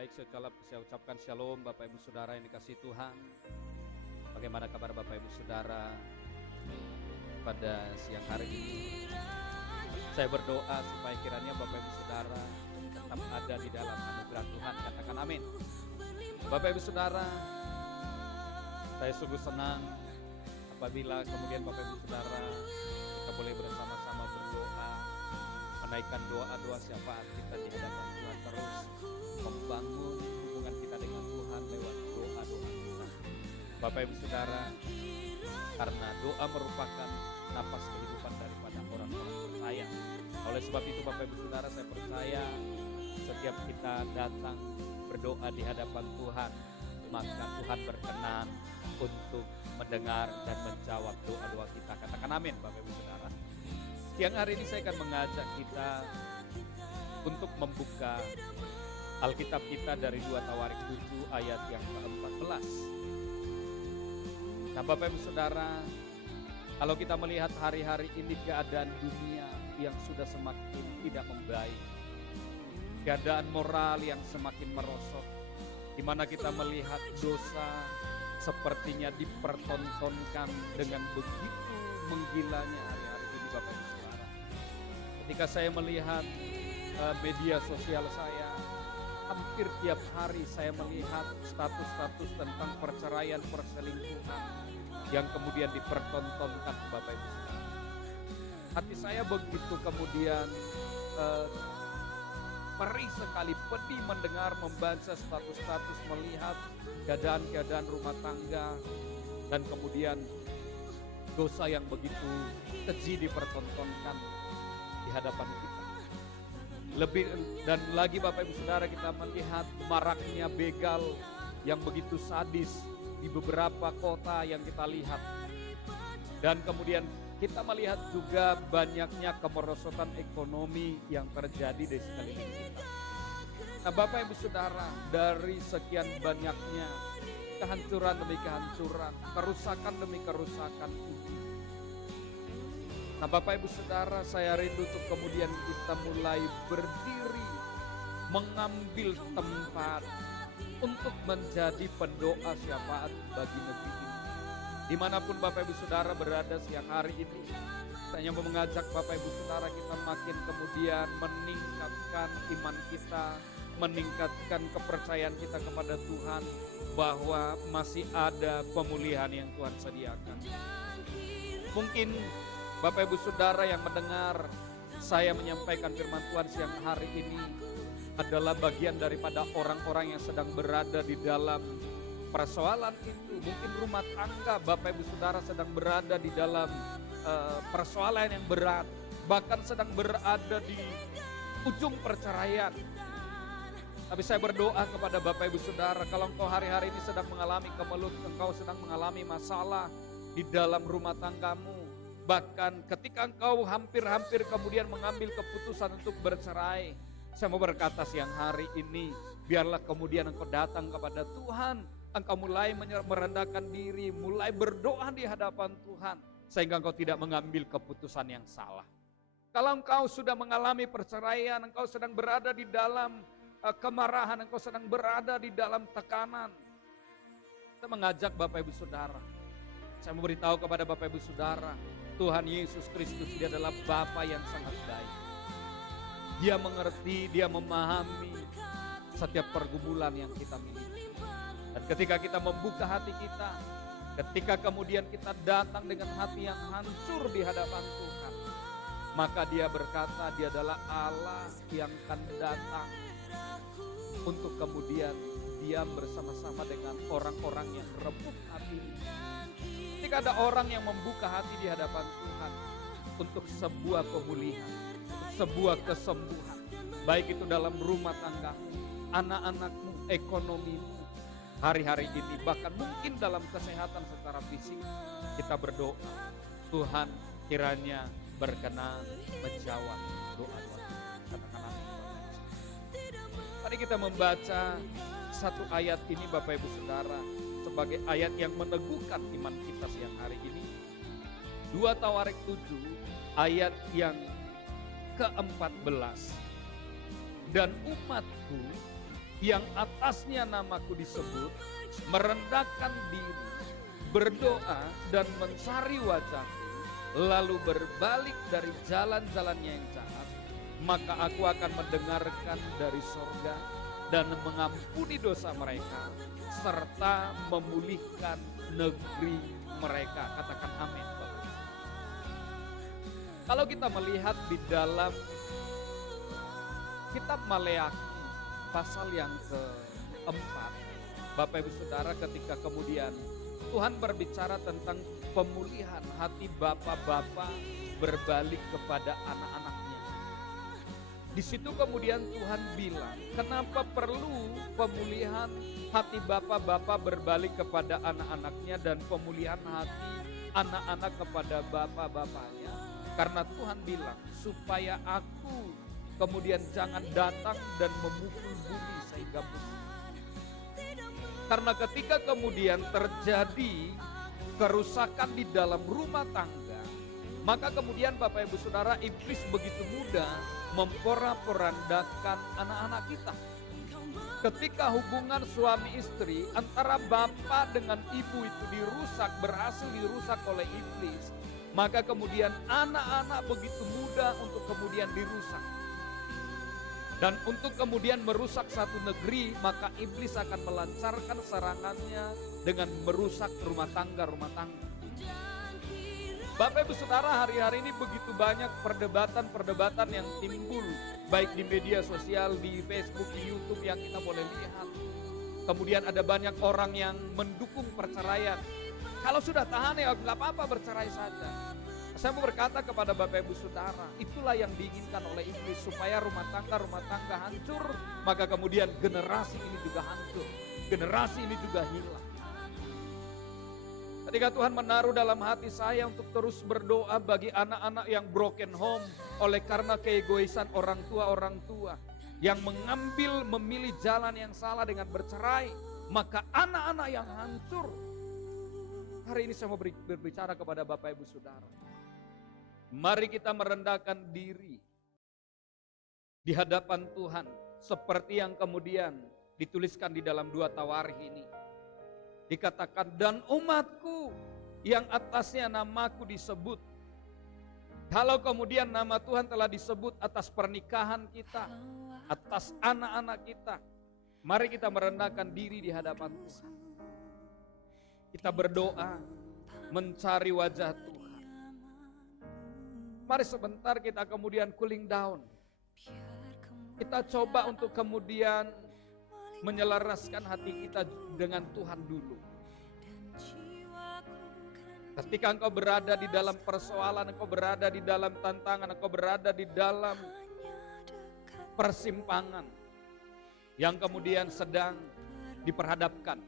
Baik, saya ucapkan shalom Bapak Ibu Saudara yang dikasihi Tuhan. Bagaimana kabar Bapak Ibu Saudara pada siang hari ini? Saya berdoa supaya kiranya Bapak Ibu Saudara tetap ada di dalam anugerah Tuhan. Katakan amin. Bapak Ibu Saudara, saya sungguh senang apabila kemudian Bapak Ibu Saudara kita boleh bersama-sama berdoa, menaikkan doa-doa syafaat kita di hadapan Tuhan, terus membangun hubungan kita dengan Tuhan lewat doa-doa kita. Bapak Ibu Saudara, karena doa merupakan napas kehidupan daripada orang-orang percaya. Oleh sebab itu Bapak Ibu Saudara, saya percaya setiap kita datang berdoa di hadapan Tuhan, maka Tuhan berkenan untuk mendengar dan menjawab doa-doa kita. Katakan amin Bapak Ibu Saudara. Siang hari ini saya akan mengajak kita untuk membuka Alkitab kita dari 2 Tawarik 7 ayat yang ke-14. Nah Bapak Ibu Saudara, kalau kita melihat hari-hari ini keadaan dunia yang sudah semakin tidak membaik, keadaan moral yang semakin merosot, di mana kita melihat dosa sepertinya dipertontonkan dengan begitu menggilanya hari-hari ini Bapak Ibu Saudara. Ketika saya melihat media sosial saya, hampir tiap hari saya melihat status-status tentang perceraian, perselingkuhan yang kemudian dipertontonkan Bapak Ibu Saudara. Hati saya begitu kemudian perih sekali, pedih mendengar, membaca status-status, melihat keadaan-keadaan rumah tangga dan kemudian dosa yang begitu keji dipertontonkan di hadapan kita. Lebih dan lagi Bapak Ibu Saudara, kita melihat maraknya begal yang begitu sadis di beberapa kota yang kita lihat. Dan kemudian kita melihat juga banyaknya kemerosotan ekonomi yang terjadi di sekeliling kita. Nah Bapak Ibu Saudara, dari sekian banyaknya kehancuran demi kehancuran, kerusakan demi kerusakan ini, nah Bapak Ibu Saudara, saya rindu untuk kemudian kita mulai berdiri, mengambil tempat untuk menjadi pendoa syafaat bagi negeri ini. Dimanapun Bapak Ibu Saudara berada siang hari ini, saya mau mengajak Bapak Ibu Saudara kita makin kemudian meningkatkan iman kita, meningkatkan kepercayaan kita kepada Tuhan, bahwa masih ada pemulihan yang Tuhan sediakan. Mungkin Bapak Ibu Saudara yang mendengar saya menyampaikan firman Tuhan siang hari ini adalah bagian daripada orang-orang yang sedang berada di dalam persoalan itu. Mungkin rumah tangga Bapak Ibu Saudara sedang berada di dalam persoalan yang berat, bahkan sedang berada di ujung perceraian. Tapi saya berdoa kepada Bapak Ibu Saudara, kalau engkau hari-hari ini sedang mengalami kemelut, engkau sedang mengalami masalah di dalam rumah tanggamu, bahkan ketika engkau hampir-hampir kemudian mengambil keputusan untuk bercerai, saya mau berkata siang hari ini, biarlah kemudian engkau datang kepada Tuhan, engkau mulai merendahkan diri, mulai berdoa di hadapan Tuhan, sehingga engkau tidak mengambil keputusan yang salah. Kalau engkau sudah mengalami perceraian, engkau sedang berada di dalam kemarahan, engkau sedang berada di dalam tekanan, saya mengajak Bapak Ibu Saudara, saya mau beritahu kepada Bapak Ibu Saudara, Tuhan Yesus Kristus, Dia adalah Bapa yang sangat baik. Dia mengerti, Dia memahami setiap pergumulan yang kita miliki. Dan ketika kita membuka hati kita, ketika kemudian kita datang dengan hati yang hancur di hadapan Tuhan, maka Dia berkata, Dia adalah Allah yang akan datang untuk kemudian diam bersama-sama dengan orang-orang yang remuk hati. Ketika ada orang yang membuka hati di hadapan Tuhan untuk sebuah pemulihan, untuk sebuah kesembuhan, baik itu dalam rumah tanggamu, anak-anakmu, ekonomimu, hari-hari ini, bahkan mungkin dalam kesehatan secara fisik, kita berdoa, Tuhan kiranya berkenan menjawab doa-doa kita. Katakan amin. Tadi kita membaca satu ayat ini Bapak Ibu Saudara, sebagai ayat yang meneguhkan iman kita siang hari ini. 2 Tawarik 7 ayat yang ke-14. Dan umatku yang atasnya namaku disebut, merendahkan diri, berdoa dan mencari wajahku, lalu berbalik dari jalan-jalannya yang jahat, maka aku akan mendengarkan dari sorga dan mengampuni dosa mereka, serta memulihkan negeri mereka. Katakan amin. Kalau kita melihat di dalam kitab Maleakhi pasal yang keempat, Bapak Ibu Saudara, ketika kemudian Tuhan berbicara tentang pemulihan hati bapak-bapak berbalik kepada anak-anaknya. Di situ kemudian Tuhan bilang, kenapa perlu pemulihan hati bapak-bapak berbalik kepada anak-anaknya dan pemulihan hati anak-anak kepada bapak-bapaknya? Karena Tuhan bilang, supaya aku kemudian jangan datang dan memukul bumi sehingga musnah. Karena ketika kemudian terjadi kerusakan di dalam rumah tangga, maka kemudian Bapak Ibu Saudara, iblis begitu mudah memporak-porandakan anak-anak kita. Ketika hubungan suami istri antara bapak dengan ibu itu berhasil dirusak oleh iblis, maka kemudian anak-anak begitu mudah untuk kemudian dirusak. Dan untuk kemudian merusak satu negeri, maka iblis akan melancarkan serangannya dengan merusak rumah tangga. Bapak Ibu Saudara, hari-hari ini begitu banyak perdebatan yang timbul, baik di media sosial, di Facebook, di YouTube yang kita boleh lihat. Kemudian ada banyak orang yang mendukung perceraian. Kalau sudah tahan ya nggak apa-apa, bercerai saja. Saya mau berkata kepada Bapak Ibu Saudara, itulah yang diinginkan oleh iblis, supaya rumah tangga hancur, maka kemudian generasi ini juga hancur, generasi ini juga hilang. Ketika Tuhan menaruh dalam hati saya untuk terus berdoa bagi anak-anak yang broken home oleh karena keegoisan orang tua yang memilih jalan yang salah dengan bercerai, maka anak-anak yang hancur. Hari ini saya mau berbicara kepada Bapak Ibu Saudara. Mari kita merendahkan diri di hadapan Tuhan seperti yang kemudian dituliskan di dalam 2 Tawarikh ini. Dikatakan, dan umatku yang atasnya namaku disebut. Kalau kemudian nama Tuhan telah disebut atas pernikahan kita, atas anak-anak kita, mari kita merendahkan diri di hadapan Tuhan. Kita berdoa mencari wajah Tuhan. Mari sebentar kita kemudian cooling down. Kita coba untuk kemudian menyelaraskan hati kita dengan Tuhan dulu. Ketika engkau berada di dalam persoalan, engkau berada di dalam tantangan, engkau berada di dalam persimpangan yang kemudian sedang diperhadapkan.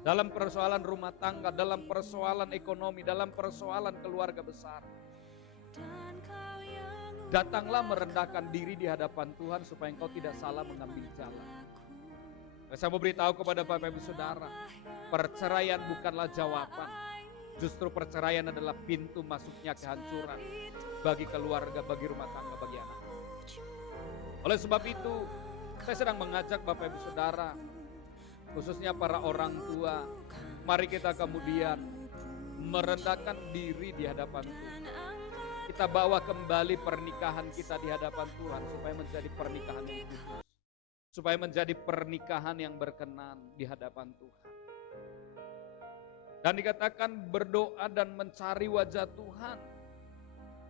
Dalam persoalan rumah tangga, dalam persoalan ekonomi, dalam persoalan keluarga besar. Datanglah merendahkan diri di hadapan Tuhan supaya engkau tidak salah mengambil jalan. Saya mau beritahu kepada Bapak Ibu Saudara, perceraian bukanlah jawaban. Justru perceraian adalah pintu masuknya kehancuran bagi keluarga, bagi rumah tangga, bagi anak. Oleh sebab itu, saya sedang mengajak Bapak Ibu Saudara, khususnya para orang tua, mari kita kemudian merendahkan diri di hadapan Tuhan. Kita bawa kembali pernikahan kita di hadapan Tuhan supaya menjadi pernikahan yang kudus, supaya menjadi pernikahan yang berkenan di hadapan Tuhan. Dan dikatakan berdoa dan mencari wajah Tuhan.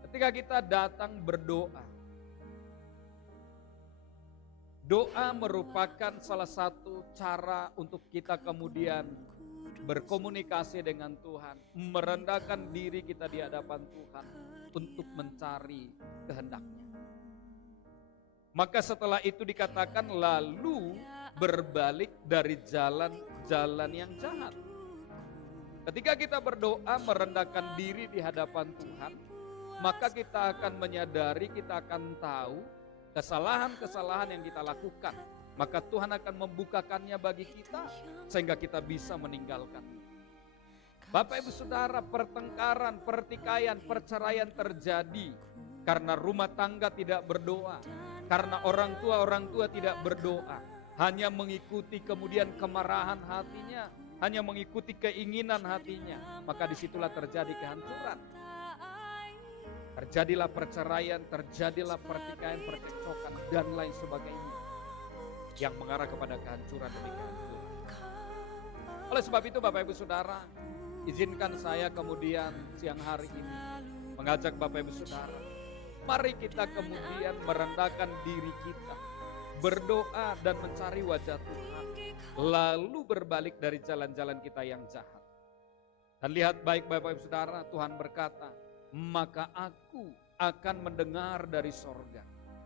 Ketika kita datang berdoa, doa merupakan salah satu cara untuk kita kemudian berkomunikasi dengan Tuhan, merendahkan diri kita di hadapan Tuhan untuk mencari kehendak-Nya. Maka setelah itu dikatakan lalu berbalik dari jalan-jalan yang jahat. Ketika kita berdoa merendahkan diri di hadapan Tuhan, maka kita akan menyadari, kita akan tahu kesalahan-kesalahan yang kita lakukan. Maka Tuhan akan membukakannya bagi kita sehingga kita bisa meninggalkannya. Bapak Ibu Saudara, pertengkaran, pertikaian, perceraian terjadi karena rumah tangga tidak berdoa, karena orang tua tidak berdoa, hanya mengikuti kemudian kemarahan hatinya, hanya mengikuti keinginan hatinya, maka disitulah terjadi kehancuran. Terjadilah perceraian, terjadilah pertikaian, percekcokan, dan lain sebagainya yang mengarah kepada kehancuran demi kehancuran. Oleh sebab itu Bapak Ibu Saudara, izinkan saya kemudian siang hari ini mengajak Bapak Ibu Saudara, mari kita kemudian merendahkan diri kita, berdoa dan mencari wajah Tuhan, lalu berbalik dari jalan-jalan kita yang jahat. Dan lihat baik Bapak Ibu Saudara, Tuhan berkata, maka aku akan mendengar dari sorga.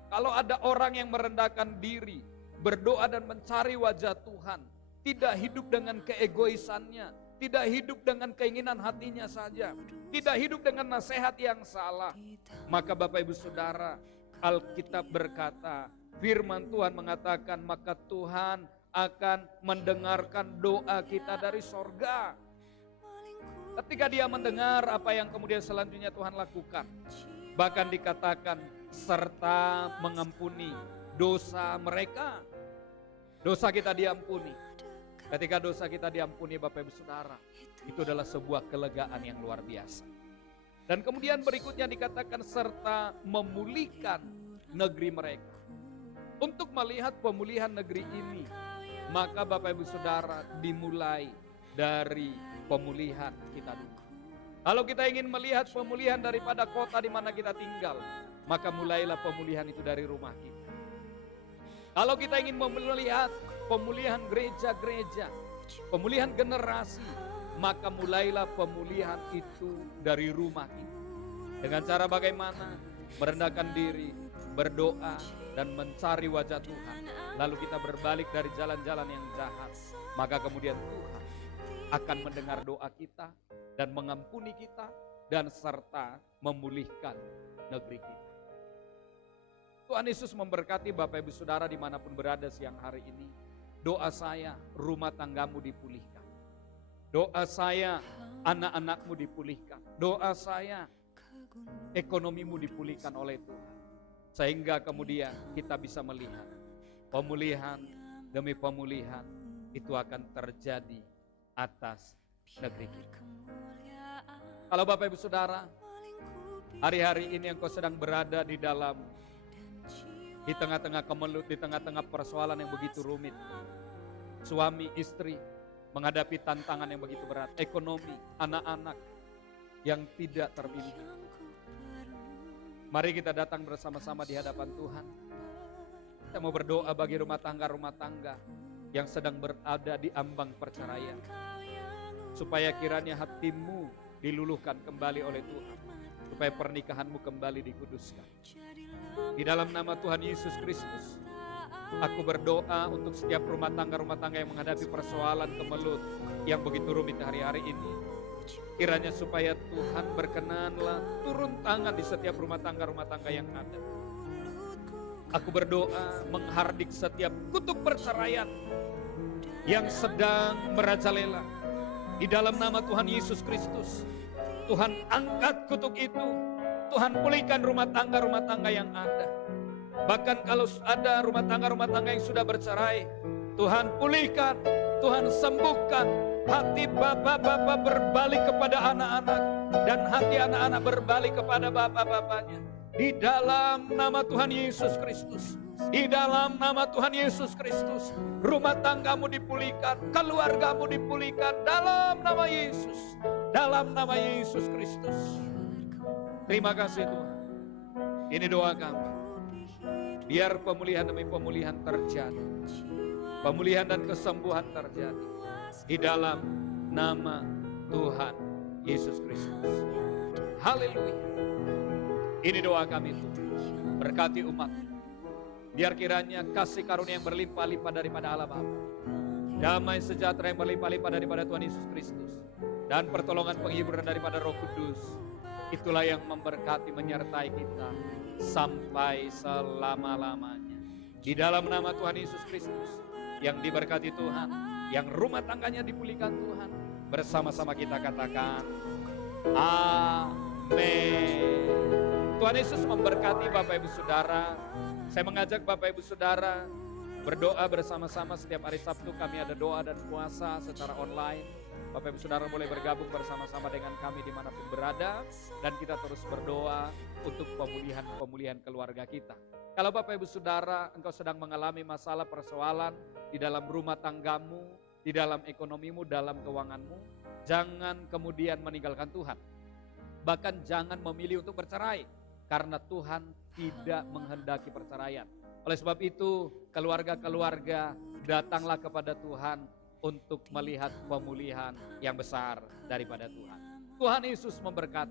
Kalau ada orang yang merendahkan diri, berdoa dan mencari wajah Tuhan, tidak hidup dengan keegoisannya, tidak hidup dengan keinginan hatinya saja, tidak hidup dengan nasihat yang salah, maka Bapak Ibu Saudara, Alkitab berkata, firman Tuhan mengatakan, maka Tuhan akan mendengarkan doa kita dari sorga. Ketika dia mendengar apa yang kemudian selanjutnya Tuhan lakukan, bahkan dikatakan serta mengampuni dosa mereka. Dosa kita diampuni. Ketika dosa kita diampuni Bapak Ibu Saudara, itu adalah sebuah kelegaan yang luar biasa. Dan kemudian berikutnya dikatakan serta memulihkan negeri mereka. Untuk melihat pemulihan negeri ini, maka Bapak Ibu Saudara dimulai dari pemulihan kita dulu. Kalau kita ingin melihat pemulihan daripada kota di mana kita tinggal, maka mulailah pemulihan itu dari rumah kita. Kalau kita ingin melihat pemulihan gereja-gereja, pemulihan generasi, maka mulailah pemulihan itu dari rumah kita. Dengan cara bagaimana? Merendahkan diri, berdoa, dan mencari wajah Tuhan. Lalu kita berbalik dari jalan-jalan yang jahat, maka kemudian Tuhan akan mendengar doa kita dan mengampuni kita dan serta memulihkan negeri kita. Tuhan Yesus memberkati Bapak Ibu Saudara dimanapun berada siang hari ini. Doa saya, rumah tanggamu dipulihkan. Doa saya, anak-anakmu dipulihkan. Doa saya, ekonomimu dipulihkan oleh Tuhan. Sehingga kemudian kita bisa melihat pemulihan demi pemulihan itu akan terjadi atas negeri kita. Kalau Bapak Ibu Saudara, hari-hari ini engkau sedang berada di tengah-tengah kemelut, di tengah-tengah persoalan yang begitu rumit. Suami, istri menghadapi tantangan yang begitu berat, ekonomi, anak-anak yang tidak terbimbing. Mari kita datang bersama-sama di hadapan Tuhan. Kita mau berdoa bagi rumah tangga yang sedang berada di ambang perceraian. Supaya kiranya hatimu diluluhkan kembali oleh Tuhan. Supaya pernikahanmu kembali dikuduskan. Di dalam nama Tuhan Yesus Kristus, aku berdoa untuk setiap rumah tangga yang menghadapi persoalan kemelut yang begitu rumit hari-hari ini. Kiranya supaya Tuhan berkenanlah turun tangan di setiap rumah tangga yang ada. Aku berdoa menghardik setiap kutuk perceraian yang sedang merajalela. Di dalam nama Tuhan Yesus Kristus, Tuhan angkat kutuk itu. Tuhan pulihkan rumah tangga yang ada. Bahkan kalau ada rumah tangga yang sudah bercerai, Tuhan pulihkan, Tuhan sembuhkan. Hati bapak-bapak berbalik kepada anak-anak, dan hati anak-anak berbalik kepada bapak-bapaknya. Di dalam nama Tuhan Yesus Kristus, di dalam nama Tuhan Yesus Kristus, rumah tanggamu dipulihkan, keluargamu dipulihkan dalam nama Yesus, dalam nama Yesus Kristus. Terima kasih Tuhan. Ini doa kami. Biar pemulihan demi pemulihan terjadi. Pemulihan dan kesembuhan terjadi. Di dalam nama Tuhan Yesus Kristus. Haleluya. Ini doa kami Tuhan. Berkati umat. Biar kiranya kasih karunia yang berlimpah-limpah daripada Allah Bapa. Damai sejahtera yang berlimpah-limpah daripada Tuhan Yesus Kristus. Dan pertolongan penghiburan daripada Roh Kudus. Itulah yang memberkati menyertai kita sampai selama-lamanya. Di dalam nama Tuhan Yesus Kristus yang diberkati Tuhan, yang rumah tangganya dipulihkan Tuhan, bersama-sama kita katakan amin. Tuhan Yesus memberkati Bapak Ibu Saudara. Saya mengajak Bapak Ibu Saudara berdoa bersama-sama. Setiap hari Sabtu kami ada doa dan puasa secara online. Bapak Ibu Saudara boleh bergabung bersama-sama dengan kami dimanapun berada. Dan kita terus berdoa untuk pemulihan keluarga kita. Kalau Bapak Ibu Saudara engkau sedang mengalami masalah persoalan di dalam rumah tanggamu, di dalam ekonomimu, dalam keuanganmu, jangan kemudian meninggalkan Tuhan. Bahkan jangan memilih untuk bercerai, karena Tuhan tidak menghendaki perceraian. Oleh sebab itu, keluarga-keluarga datanglah kepada Tuhan untuk melihat pemulihan yang besar daripada Tuhan. Tuhan Yesus memberkati.